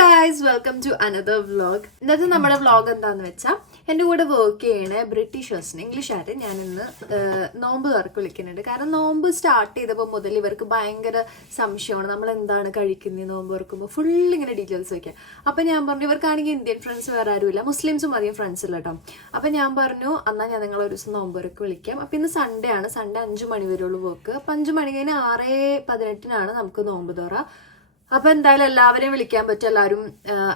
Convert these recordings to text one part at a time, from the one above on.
Guys, welcome to another vlog. ഇന്നത്തെ നമ്മുടെ vlog എന്താണെന്ന് വെച്ചാൽ എൻ്റെ കൂടെ വർക്ക് ചെയ്യണ ബ്രിട്ടീഷേഴ്സിന് ഇംഗ്ലീഷുകാർ ഞാൻ ഇന്ന് നോമ്പ് തുറക്ക് വിളിക്കുന്നുണ്ട്. കാരണം നോമ്പ് സ്റ്റാർട്ട് ചെയ്തപ്പോൾ മുതൽ ഇവർക്ക് ഭയങ്കര സംശയമാണ് നമ്മൾ എന്താണ് കഴിക്കുന്നത് നോമ്പ് തുറക്കുമ്പോൾ ഫുൾ ഇങ്ങനെ ഡീറ്റെയിൽസ് വയ്ക്കുക. അപ്പം ഞാൻ പറഞ്ഞു ഇവർക്കാണെങ്കിൽ ഇന്ത്യൻ ഫ്രണ്ട്സ് വേറെ ആരുമില്ല, മുസ്ലിംസും അധികം ഫ്രണ്ട്സ് ഇല്ല കേട്ടോ. അപ്പം ഞാൻ പറഞ്ഞു എന്നാൽ ഞാൻ നിങ്ങളൊരു ദിവസം നോമ്പ് തുറക്ക് വിളിക്കാം. അപ്പം ഇന്ന് സൺഡേ ആണ്, സൺഡേ 5 മണി വരെയുള്ളൂ വർക്ക്. അപ്പം 5 മണി കഴിഞ്ഞ് 6:18 നമുക്ക് നോമ്പ് തുറ. അപ്പം എന്തായാലും എല്ലാവരെയും വിളിക്കാൻ പറ്റും, എല്ലാവരും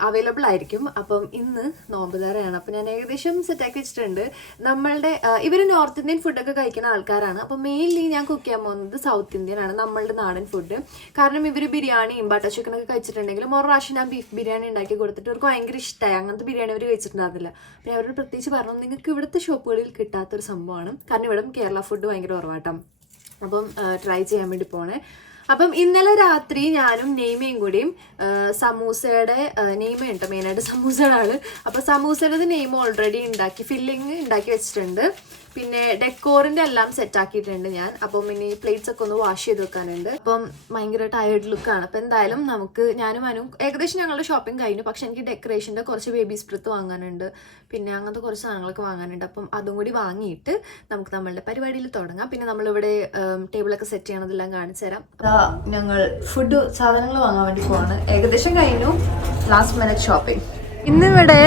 അവൈലബിൾ ആയിരിക്കും. അപ്പം ഇന്ന് നോമ്പ് തുറയാണ്. അപ്പം ഞാൻ ഏകദേശം സെറ്റാക്കി വെച്ചിട്ടുണ്ട്. നമ്മളുടെ ഇവർ നോർത്ത് ഇന്ത്യൻ ഫുഡൊക്കെ കഴിക്കുന്ന ആൾക്കാരാണ്. അപ്പം മെയിൻലി ഞാൻ കുക്ക് ചെയ്യാൻ പോകുന്നത് സൗത്ത് ഇന്ത്യൻ ആണ്, നമ്മളുടെ നാടൻ ഫുഡ്. കാരണം ഇവർ ബിരിയാണിയും ബട്ടർ ചിക്കനൊക്കെ കഴിച്ചിട്ടുണ്ടെങ്കിലും ഒരു പ്രാവശ്യം ഞാൻ ബീഫ് ബിരിയാണി ഉണ്ടാക്കി കൊടുത്തിട്ട് അവർക്ക് ഭയങ്കര ഇഷ്ടമായി. അങ്ങനത്തെ ബിരിയാണി അവർ കഴിച്ചിട്ടുണ്ടായിരുന്നില്ല. പിന്നെ അവരോട് പ്രത്യേകിച്ച് പറഞ്ഞു നിങ്ങൾക്ക് ഇവിടുത്തെ ഷോപ്പുകളിൽ കിട്ടാത്തൊരു സംഭവമാണ്, കാരണം ഇവിടെ കേരള ഫുഡ് ഭയങ്കര കുറവാട്ടോ. അപ്പം ട്രൈ ചെയ്യാൻ വേണ്ടി പോണേ. അപ്പം ഇന്നലെ രാത്രി ഞാനും നെയ്മയും കൂടിയും സമൂസയുടെ നെയ്മയുണ്ട് മെയിനായിട്ട് സമൂസയുടെ ആള്. അപ്പം സമൂസയുടെ നെയ്മ ഓൾറെഡി ഫില്ലിങ് ഉണ്ടാക്കി വെച്ചിട്ടുണ്ട്. പിന്നെ ഡെക്കോറിൻ്റെ എല്ലാം സെറ്റ് ആക്കിയിട്ടുണ്ട് ഞാൻ. അപ്പം ഇനി പ്ലേറ്റ്സ് ഒക്കെ ഒന്ന് വാഷ് ചെയ്ത് വെക്കാനുണ്ട്. അപ്പം ഭയങ്കര ടയേർഡ് ലുക്കാണ്. അപ്പം എന്തായാലും ഞാനും ഏകദേശം ഞങ്ങളുടെ ഷോപ്പിംഗ് കഴിഞ്ഞു. പക്ഷെ എനിക്ക് ഡെക്കറേഷൻ്റെ കുറച്ച് ബേബി സ്പ്രിത്ത് വാങ്ങാനുണ്ട്, പിന്നെ അങ്ങനത്തെ കുറച്ച് സാധനങ്ങളൊക്കെ വാങ്ങാനുണ്ട്. അപ്പം അതും കൂടി വാങ്ങിയിട്ട് നമുക്ക് നമ്മളുടെ പരിപാടിയിൽ തുടങ്ങാം. പിന്നെ നമ്മളിവിടെ ടേബിളൊക്കെ സെറ്റ് ചെയ്യണതെല്ലാം കാണിച്ചു തരാം. ഞങ്ങൾ ഫുഡ് സാധനങ്ങൾ വാങ്ങാൻ വേണ്ടി പോവാണ്. ഏകദേശം കഴിഞ്ഞു ലാസ്റ്റ് മിനിറ്റ് ഷോപ്പിംഗ്. ഇന്നിവിടെ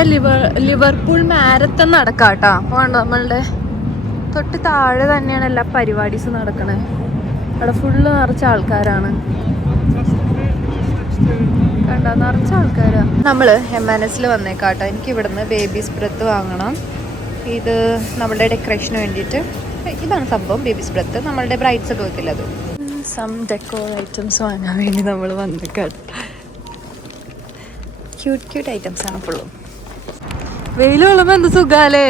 ലിവർപൂൾ മാരത്തൺ നടക്കാം കേട്ടോ. അപ്പോൾ നമ്മളുടെ തൊട്ട് താഴെ തന്നെയാണ് എല്ലാ പരിപാടീസും നടക്കണേ. അവിടെ ഫുള്ള് നിറച്ച ആൾക്കാരാണ്, കണ്ടോ, നിറച്ച ആൾക്കാരാണ്. നമ്മൾ MNS വന്നേക്കാട്ടോ. എനിക്ക് ഇവിടുന്ന് ബേബി സ്പ്രെത്ത് വാങ്ങണം. ഇത് നമ്മളുടെ ഡെക്കറേഷന് വേണ്ടിയിട്ട്. ഇതാണ് സംഭവം, ബേബി സ്പ്രെത്ത്. നമ്മളുടെ ബ്രൈറ്റ്സ് ഒക്കെ വെക്കില്ല, അത് സം ഡെക്കോർ ഐറ്റംസ് വാങ്ങാൻ വേണ്ടി നമ്മൾ വന്നേക്കാട്ടോ. ക്യൂട്ട് ഐറ്റംസ് ആണ് ഫുള്ളും. വെയിൽ കൊള്ളുമ്പോൾ എന്ത് സുഖാലേ.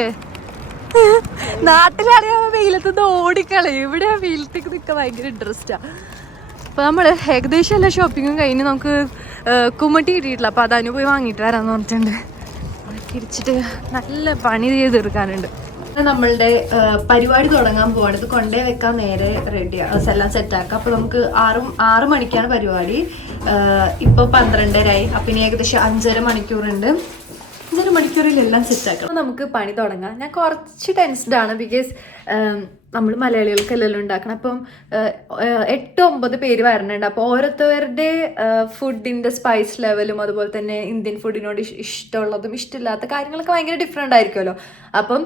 നാട്ടിലാണെങ്കിൽ വെയിലത്ത് ഓടിക്കളയും, ഇവിടെ വെയിലത്തേക്ക് നിൽക്കാൻ ഭയങ്കര ഇൻട്രസ്റ്റാണ്. അപ്പോൾ നമ്മൾ ഏകദേശം എല്ലാ ഷോപ്പിങ്ങും കഴിഞ്ഞ് നമുക്ക് കുമ്മട്ടി കിട്ടിയിട്ടില്ല. അപ്പോൾ അതതിന് പോയി വാങ്ങിയിട്ട് വരാമെന്ന് പറഞ്ഞിട്ടുണ്ട്. തിരിച്ചിട്ട് നല്ല പണി ചെയ്ത് തീർക്കാനുണ്ട്. നമ്മളുടെ പരിപാടി തുടങ്ങാൻ പോവാണ്. ഇത് കൊണ്ടേ വെക്കാൻ നേരെ റെഡിയാണ്, എല്ലാം സെറ്റാക്കാം. അപ്പോൾ നമുക്ക് 6 മണിക്കാണ് പരിപാടി. ഇപ്പോൾ 12:30. അപ്പം ഇനി ഏകദേശം 5.5 മണിക്കൂറുണ്ട്. 5.5 മണിക്കൂറിലെല്ലാം സെറ്റാക്കണം. നമുക്ക് പണി തുടങ്ങാം. ഞാൻ കുറച്ച് ടെൻസ്ഡാണ്, ബിക്കോസ് നമ്മൾ മലയാളികൾക്കെല്ലാം ഉണ്ടാക്കണം. അപ്പം 8-9 പേര് വരണുണ്ട്. അപ്പോൾ ഓരോരുത്തരുടെ ഫുഡിൻ്റെ സ്പൈസ് ലെവലും അതുപോലെ തന്നെ ഇന്ത്യൻ ഫുഡിനോട് ഇഷ്ടമുള്ളതും ഇഷ്ടമില്ലാത്ത കാര്യങ്ങളൊക്കെ ഭയങ്കര ഡിഫറെൻ്റ് ആയിരിക്കുമല്ലോ. അപ്പം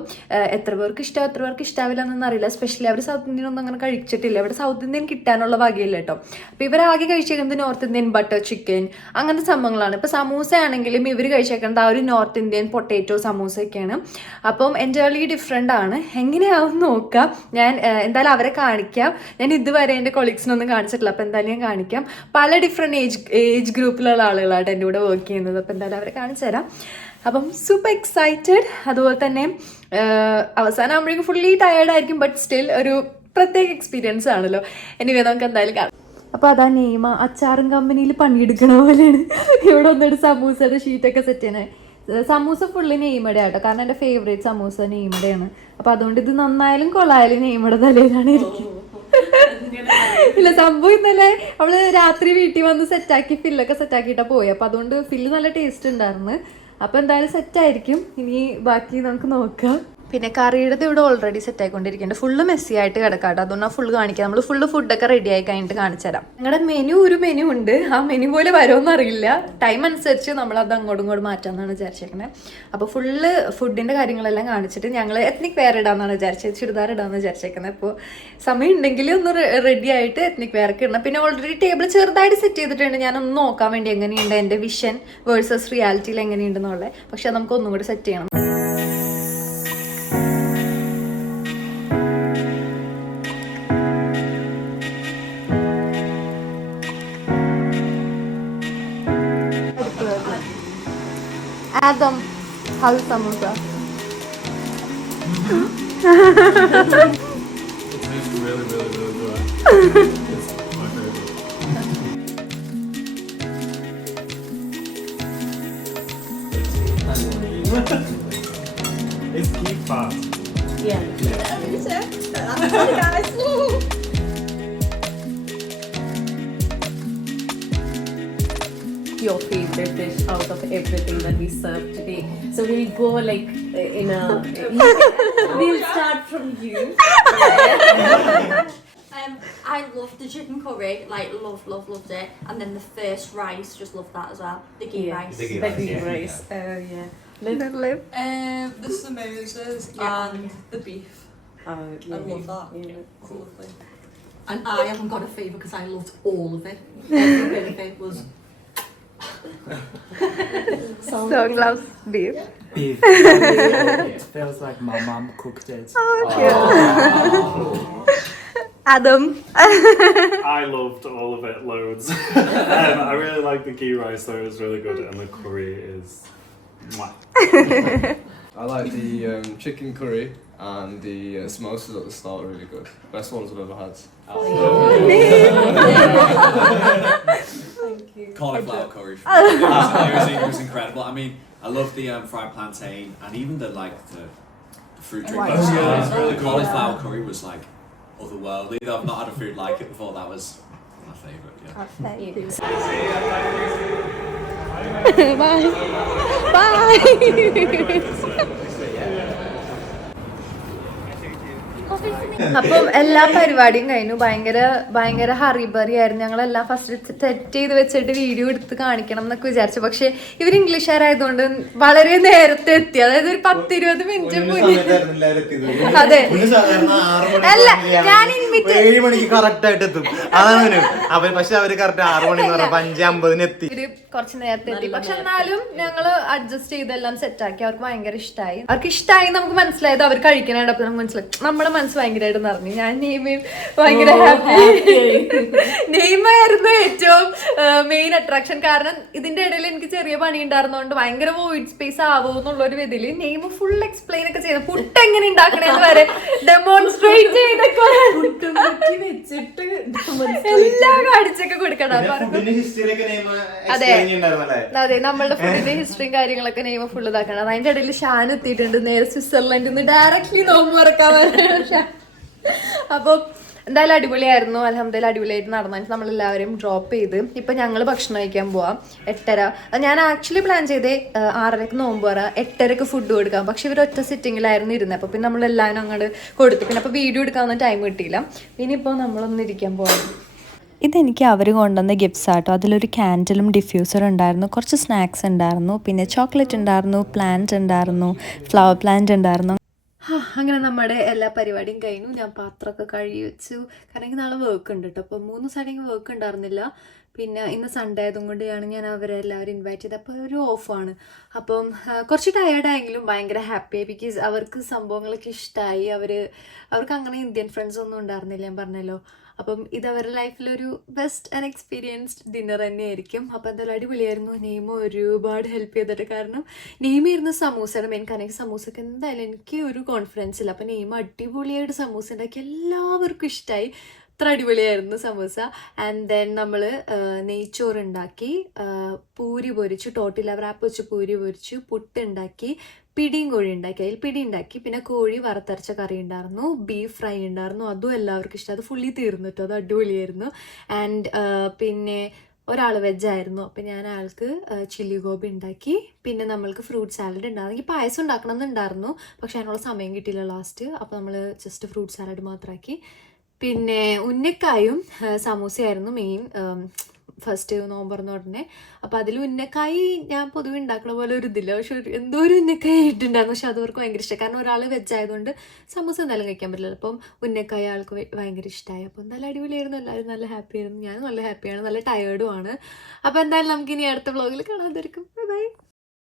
എത്ര പേർക്ക് ഇഷ്ടം എത്ര പേർക്ക് ഇഷ്ടാവില്ല എന്നൊന്നും അറിയില്ല. സ്പെഷ്യലി അവർ സൗത്ത് ഇന്ത്യൻ ഒന്നും അങ്ങനെ കഴിച്ചിട്ടില്ല. ഇവിടെ സൗത്ത് ഇന്ത്യൻ കിട്ടാനുള്ള വകയില്ല കേട്ടോ. അപ്പോൾ ഇവരാകെ കഴിച്ചേക്കുന്നത് നോർത്ത് ഇന്ത്യൻ ബട്ടർ ചിക്കൻ അങ്ങനത്തെ സംഭവങ്ങളാണ്. ഇപ്പോൾ സമൂസ ആണെങ്കിലും ഇവർ കഴിച്ചേക്കുന്നത് ആ ഒരു നോർത്ത് ഇന്ത്യൻ പൊട്ടേറ്റോ സമൂസയൊക്കെയാണ്. അപ്പം എൻ്റർലി ഡിഫറെൻ്റ് ആണ്. എങ്ങനെയാവും നോക്കാം. ഞാൻ എന്തായാലും അവരെ കാണിക്കാം. ഞാൻ ഇതുവരെ എൻ്റെ കൊളീഗ്സിനൊന്നും കാണിച്ചിട്ടില്ല. അപ്പോൾ എന്തായാലും ഞാൻ കാണിക്കാം. പല ഡിഫറെൻറ്റ് ഏജ് ഗ്രൂപ്പിലുള്ള ആളുകളാണ് എൻ്റെ കൂടെ വർക്ക് ചെയ്യുന്നത്. അപ്പോൾ എന്തായാലും അവരെ കാണിച്ചു തരാം. അപ്പം സൂപ്പർ എക്സൈറ്റഡ്. അതുപോലെ തന്നെ അവസാനം ആകുമ്പോഴേക്കും ഫുള്ളി ടയേർഡായിരിക്കും, ബട്ട് സ്റ്റിൽ ഒരു പ്രത്യേക എക്സ്പീരിയൻസ് ആണല്ലോ. എനിവേ നമുക്ക് എന്തായാലും കാണാം. അപ്പോൾ അതാ നെയ്മ അച്ചാറും കമ്പനിയിൽ പണിയെടുക്കണ പോലെയാണ് ഇവിടെ വന്നിട്ട് സമൂസയുടെ ഷീറ്റൊക്കെ സെറ്റ് ചെയ്യണേ. സമൂസ ഫുള്ളി നെയ്മയുടെ ആട്ടോ, കാരണം എൻ്റെ ഫേവറേറ്റ് സമൂസ നെയ്മയുടെയാണ്. അപ്പോൾ അതുകൊണ്ട് ഇത് നന്നായാലും കൊള്ളായാലും നെയ്മയുടെ തലയിലാണ് ഇരിക്കുന്നത്. ഇല്ല, സംഭവം ഇന്നലെ അവള് രാത്രി വീട്ടിൽ വന്ന് സെറ്റാക്കി ഫില്ലൊക്കെ സെറ്റാക്കിയിട്ടാണ് പോയി. അപ്പോൾ അതുകൊണ്ട് ഫില്ല് നല്ല ടേസ്റ്റ് ഉണ്ടായിരുന്നു. അപ്പോൾ എന്തായാലും സെറ്റായിരിക്കും. ഇനി ബാക്കി നമുക്ക് നോക്കാം. പിന്നെ കറിയുടെ ഇവിടെ ഓൾറെഡി സെറ്റ് ആയിക്കൊണ്ടിരിക്കുന്നുണ്ട്. ഫുള്ള് മെസ്സി ആയിട്ട് കിടക്കാട്ടോ, അതുകൊണ്ടാണ് ഫുള്ള് കാണിക്കാം. നമ്മൾ ഫുള്ള് ഫുഡൊക്കെ റെഡി ആയി കഴിഞ്ഞിട്ട് കാണിച്ചു തരാം. ഞങ്ങളുടെ ഒരു മെനു ഉണ്ട്. ആ മെനു പോലെ വരുമെന്ന് അറിയില്ല. ടൈം അനുസരിച്ച് നമ്മളത് അങ്ങോട്ടും ഇങ്ങോട്ടും മാറ്റാമെന്നാണ് വിചാരിച്ചേക്കുന്നത്. അപ്പോൾ ഫുള്ള് ഫുഡിൻ്റെ കാര്യങ്ങളെല്ലാം കാണിച്ചിട്ട് ഞങ്ങൾ എത്നിക് വെയർ ഇടാമെന്നാണ് വിചാരിച്ചത്, ചുരിദാർ ഇടാമെന്ന് വിചാരിച്ചേക്കുന്നത്. അപ്പോൾ സമയം ഉണ്ടെങ്കിൽ ഒന്ന് റെഡി ആയിട്ട് എത്നിക് വെയർക്ക് ഇടണം. പിന്നെ ഓൾറെഡി ടേബിൾ ചെറുതായിട്ട് സെറ്റ് ചെയ്തിട്ടുണ്ട്. ഞാനൊന്ന് നോക്കാൻ വേണ്ടി എങ്ങനെയുണ്ട് എൻ്റെ വിഷൻ വേഴ്സസ് റിയാലിറ്റിയിൽ എങ്ങനെയുണ്ടെന്നുള്ളത്. പക്ഷെ നമുക്ക് ഒന്നും കൂടി സെറ്റ് ചെയ്യണം. Adam, how's samosa? It tastes really good. It's my favorite. It's kimbap. Yeah. Guys. your favorite dish out of everything that we served today? So we'll go like in a. We'll start from you. I loved the chicken curry, like loved it, and then the first rice, just loved that as well. The ghee rice. The ghee The rice, ghee yeah. rice. Oh yeah. Liv. The samosas and the beef. Oh, I love that. Yeah. It's lovely. And I haven't got a favourite because I loved all of it. Every bit of it was. So loves beef. Beef. It feels like my mom cooked it. Adam. I loved all of it loads. I really like the ghee rice though, it was really good, and the curry is mwah. I like the chicken curry and the samosas at the start are really good. Best ones I've ever had. Cauliflower curry. It was incredible. I mean, I love the fried plantain and even the fruit drink. The cauliflower curry was like otherworldly. I've not had a food like it before. That was my favourite. Yeah. അപ്പം എല്ലാ പരിപാടിയും കഴിഞ്ഞു. ഭയങ്കര hurry-burry ആയിരുന്നു. ഞങ്ങളെല്ലാം first set ചെയ്ത് വെച്ചിട്ട് video എടുത്ത് കാണിക്കണം എന്നൊക്കെ വിചാരിച്ചു. പക്ഷെ ഇവർ ഇംഗ്ലീഷുകാരായതുകൊണ്ട് വളരെ നേരത്തെ എത്തി. അതായത് ഒരു 10-20 മിനിറ്റ് മുന്നേ. അതെ, അല്ല ഞാൻ ഇൻവിറ്റ് 7 മണിക്ക് കറക്റ്റ് ആയിട്ട് എത്തും. അതാണ് പക്ഷെ അവര് കറക്റ്റ് 6 മണി 5:50 എത്തി. ഇവര് കുറച്ച് നേരത്തെ എത്തി. പക്ഷെ എന്നാലും ഞങ്ങള് അഡ്ജസ്റ്റ് ചെയ്തെല്ലാം സെറ്റാക്കി. അവർക്ക് ഭയങ്കര ഇഷ്ടമായി. അവർക്ക് ഇഷ്ടമായി നമുക്ക് മനസ്സിലായത്. അവർ കഴിക്കാനായിട്ട് അപ്പൊ നമുക്ക് മനസ്സിലായി. നമ്മുടെ മനസ്സ് ഭയങ്കരമായിട്ട് നിറഞ്ഞു. ഞാൻ നെയ്മയും ഭയങ്കര ഹാപ്പി. നെയ്മായിരുന്നു ഏറ്റവും മെയിൻ അട്രാക്ഷൻ. കാരണം ഇതിന്റെ ഇടയിൽ എനിക്ക് ചെറിയ പണി ഉണ്ടായിരുന്നോണ്ട് ഭയങ്കര വോയിഡ് സ്പേസ് ആവോ എന്നുള്ളൊരു ഇതില് നെയ്മ് ഫുൾ എക്സ്പ്ലെയിൻ ഒക്കെ ചെയ്ത് പുട്ട് എങ്ങനെ ഉണ്ടാക്കണേന്ന് വരെ ഡെമോൺസ്ട്രേറ്റ് ചെയ്തൊക്കെ വെച്ചിട്ട് എല്ലാം കാണിച്ചൊക്കെ കൊടുക്കണം. അതെ, നമ്മളുടെ ഫുഡിന്റെ ഹിസ്റ്ററിയും കാര്യങ്ങളൊക്കെ നെയ്മ ഫുൾ ഇതാക്കണം. അതിന്റെ ഇടയിൽ ഷാൻ എത്തിയിട്ടുണ്ട്. നേരെ സ്വിറ്റ്സർലൻഡിൽ നിന്ന് ഡയറക്ട്ലി നോമ്പ് തുറക്കാൻ. അപ്പൊ എന്തായാലും അടിപൊളിയായിരുന്നു. അൽഹംദുലില്ലാ അടിപൊളിയായിട്ട് നടന്നിട്ട് നമ്മളെല്ലാവരും ഡ്രോപ്പ് ചെയ്ത് ഇപ്പൊ ഞങ്ങൾ ഭക്ഷണം കഴിക്കാൻ പോവാം. 8:30. ഞാൻ ആക്ച്വലി പ്ലാൻ ചെയ്തേ 6:30 നോമ്പ് തുറ, 8:30 ഫുഡ് കൊടുക്കാം. പക്ഷെ ഇവർ ഒറ്റ സിറ്റിങ്ങിലായിരുന്നു ഇരുന്നത്. അപ്പൊ പിന്നെ നമ്മളെല്ലാവരും അങ്ങോട്ട് കൊടുത്തു. പിന്നെ അപ്പൊ വീഡിയോ എടുക്കാവുന്ന ടൈം കിട്ടിയില്ല. ഇനിയിപ്പോ നമ്മളൊന്ന് ഇരിക്കാൻ പോവാം. ഇതെനിക്ക് അവർ കൊണ്ടുവന്ന ഗിഫ്റ്റ്സ് ആട്ടോ. അതിലൊരു ക്യാൻഡിലും ഡിഫ്യൂസർ ഉണ്ടായിരുന്നു, കുറച്ച് സ്നാക്സ് ഉണ്ടായിരുന്നു, പിന്നെ ചോക്ലേറ്റ് ഉണ്ടായിരുന്നു, പ്ലാന്റ് ഉണ്ടായിരുന്നു, ഫ്ലവർ പ്ലാന്റ് ഉണ്ടായിരുന്നു. അങ്ങനെ നമ്മുടെ എല്ലാ പരിപാടിയും കഴിഞ്ഞു. ഞാൻ പാത്രമൊക്കെ കഴുകി വെച്ചു. കാരണം എനിക്ക് നാളെ വർക്ക് ഉണ്ട് കേട്ടോ. അപ്പോൾ 3 ദിവസമായിട്ട് വർക്ക് ഉണ്ടായിരുന്നില്ല. പിന്നെ ഇന്ന് സൺഡേ ആയതുകൊണ്ടാണ് ഞാൻ അവരെല്ലാവരും ഇൻവൈറ്റ് ചെയ്തത്. അപ്പോൾ ഒരു ഓഫാണ്. അപ്പം കുറച്ച് ടയേർഡായെങ്കിലും ഭയങ്കര ഹാപ്പിയായി. ബിക്കോസ് അവർക്ക് സംഭവങ്ങളൊക്കെ ഇഷ്ടമായി. അവർക്ക് അങ്ങനെ ഇന്ത്യൻ ഫ്രണ്ട്സ് ഒന്നും ഉണ്ടായിരുന്നില്ല, ഞാൻ പറഞ്ഞല്ലോ. അപ്പം ഇത് അവരുടെ ലൈഫിലൊരു ബെസ്റ്റ് ആൻഡ് എക്സ്പീരിയൻസ്ഡ് ഡിന്നർ തന്നെയായിരിക്കും. അപ്പോൾ എന്തായാലും അടിപൊളിയായിരുന്നു. നെയ്മ ഒരുപാട് ഹെൽപ്പ് ചെയ്തിട്ട്. കാരണം നെയ്മയായിരുന്നു സമൂസയുടെ മെയിൻ. കാരണം എനിക്ക് സമൂസക്ക് എന്തായാലും എനിക്ക് ഒരു കോൺഫിഡൻസ് ഇല്ല. അപ്പോൾ നെയ്മ അടിപൊളിയായിട്ട് സമൂസ ഉണ്ടാക്കി. എല്ലാവർക്കും ഇഷ്ടമായി. അത്ര അടിപൊളിയായിരുന്നു സമൂസ. ആൻഡ് ദെൻ നമ്മൾ നെയ്ച്ചോറുണ്ടാക്കി, പൂരി പൊരിച്ചു, ടോട്ടില റാപ്പ് വെച്ച് പൂരി പൊരിച്ചു, പുട്ടുണ്ടാക്കി, പിടിയും കോഴി ഉണ്ടാക്കി. അതിൽ പിടി ഉണ്ടാക്കി. പിന്നെ കോഴി വറുത്തരച്ച കറി ഉണ്ടായിരുന്നു, ബീഫ് ഫ്രൈ ഉണ്ടായിരുന്നു. അതും എല്ലാവർക്കും ഇഷ്ടം. അത് ഫുള്ളി തീർന്നു കേട്ടോ. അത് അടിപൊളിയായിരുന്നു. ആൻഡ് പിന്നെ ഒരാൾ വെജായിരുന്നു. അപ്പം ഞാൻ ആൾക്ക് ചില്ലി ഗോബി ഉണ്ടാക്കി. പിന്നെ നമ്മൾക്ക് ഫ്രൂട്ട് സാലഡ് ഉണ്ടായിരുന്നു. എനിക്ക് പായസം ഉണ്ടാക്കണം എന്നുണ്ടായിരുന്നു, പക്ഷെ അതിനുള്ള സമയം കിട്ടിയില്ല ലാസ്റ്റ്. അപ്പോൾ നമ്മൾ ജസ്റ്റ് ഫ്രൂട്ട് സാലഡ് മാത്രമാക്കി. പിന്നെ ഉന്നക്കായും സമൂസയായിരുന്നു മെയിൻ ഫസ്റ്റ് നോമ്പറന്ന ഉടനെ. അപ്പോൾ അതിൽ ഉന്നക്കായി ഞാൻ പൊതുവെ ഉണ്ടാക്കുന്ന പോലെ ഒരു ഇതില്ല. പക്ഷെ എന്തോ ഒരു ഉന്നക്കായി ഇട്ടുണ്ടായിരുന്നു. പക്ഷെ അതവർക്ക് ഭയങ്കര ഇഷ്ടമായി. കാരണം ഒരാൾ വെജായതുകൊണ്ട് സമൂസ എന്തായാലും കഴിക്കാൻ പറ്റില്ല. അപ്പം ഉന്നക്കായ ആൾക്ക് ഭയങ്കര ഇഷ്ടമായി. അപ്പോൾ എന്തായാലും അടിപൊളിയായിരുന്നു. എല്ലാവരും നല്ല ഹാപ്പി ആയിരുന്നു. ഞാൻ നല്ല ഹാപ്പിയാണ്, നല്ല ടയേർഡുമാണ്. അപ്പോൾ എന്തായാലും നമുക്കിനി അടുത്ത വ്ളോഗിൽ കാണാൻ. Bye bye.